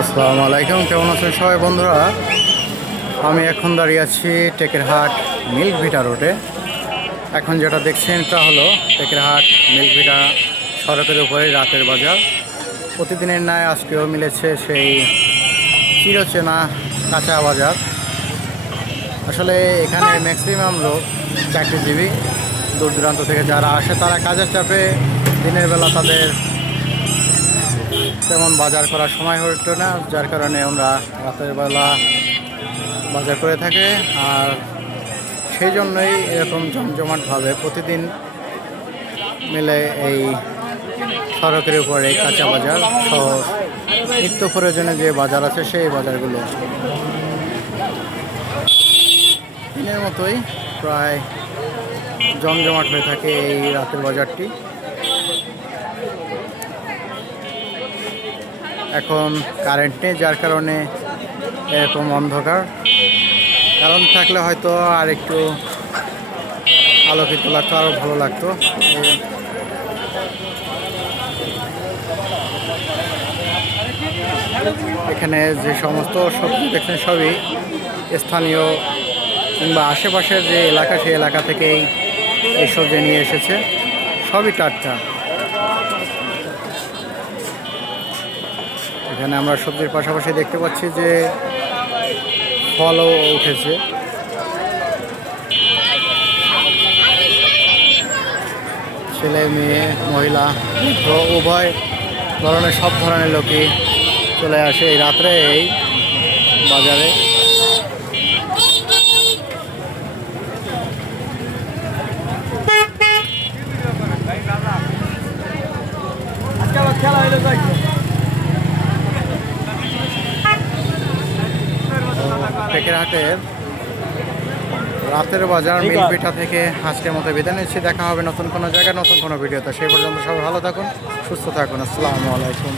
আসসালামু আলাইকুম, কেমন আছেন সবাই বন্ধুরা? আমি এখন দাঁড়িয়ে আছি টেকেরহাট মিল্ক ভিটা রোডে। এখন যেটা দেখছেন এটা হলো টেকেরহাট মিল্ক ভিটা সড়কের উপরে রাতের বাজার। প্রতিদিনের ন্যায় আজকেও মিলেছে সেই চিরচেনা কাঁচা বাজার। আসলে এখানে ম্যাক্সিমাম লোক চাকরিজীবী, দূর দূরান্ত থেকে যারা আসে তারা কাজের চাপে দিনের বেলা তাদের তেমন বাজার করার সময় হয়ে ওঠে না, যার কারণে আমরা রাতের বেলা বাজার করে থাকি। আর সেই জন্যই এরকম জমজমাটভাবে প্রতিদিন মিলে এই সড়কের উপরে কাঁচা বাজার সহ নিত্য প্রয়োজনে যে বাজার আছে সেই বাজারগুলো দিনের মতোই প্রায় জমজমাট হয়ে থাকে এই রাতের বাজারটি। এখন কারেন্ট নেই, যার কারণে এরকম অন্ধকার। কারণ থাকলে হয়তো আর একটু আলোকিত লাগতো, আরও ভালো লাগতো। এখানে যে সমস্ত সবজি দেখছেন সবই স্থানীয় কিংবা আশেপাশের যে এলাকা সেই এলাকা থেকেই এই সবজি নিয়ে এসেছে, সবই টাটকা। এখানে আমরা সবজির পাশাপাশি দেখতে পাচ্ছি যে ফলও উঠেছে। ছেলে মেয়ে মহিলা উভয় ধরনের সব ধরনের লোকই চলে আসে এই রাত্রে এই বাজারে। টেকেরহাটের রাতের বাজার মিল পিঠা থেকে আজকের মতো বিদায় নিচ্ছি। দেখা হবে নতুন কোনো জায়গায় নতুন কোনো ভিডিওতে। সেই পর্যন্ত সবাই ভালো থাকুন, সুস্থ থাকুন। আসসালামু আলাইকুম।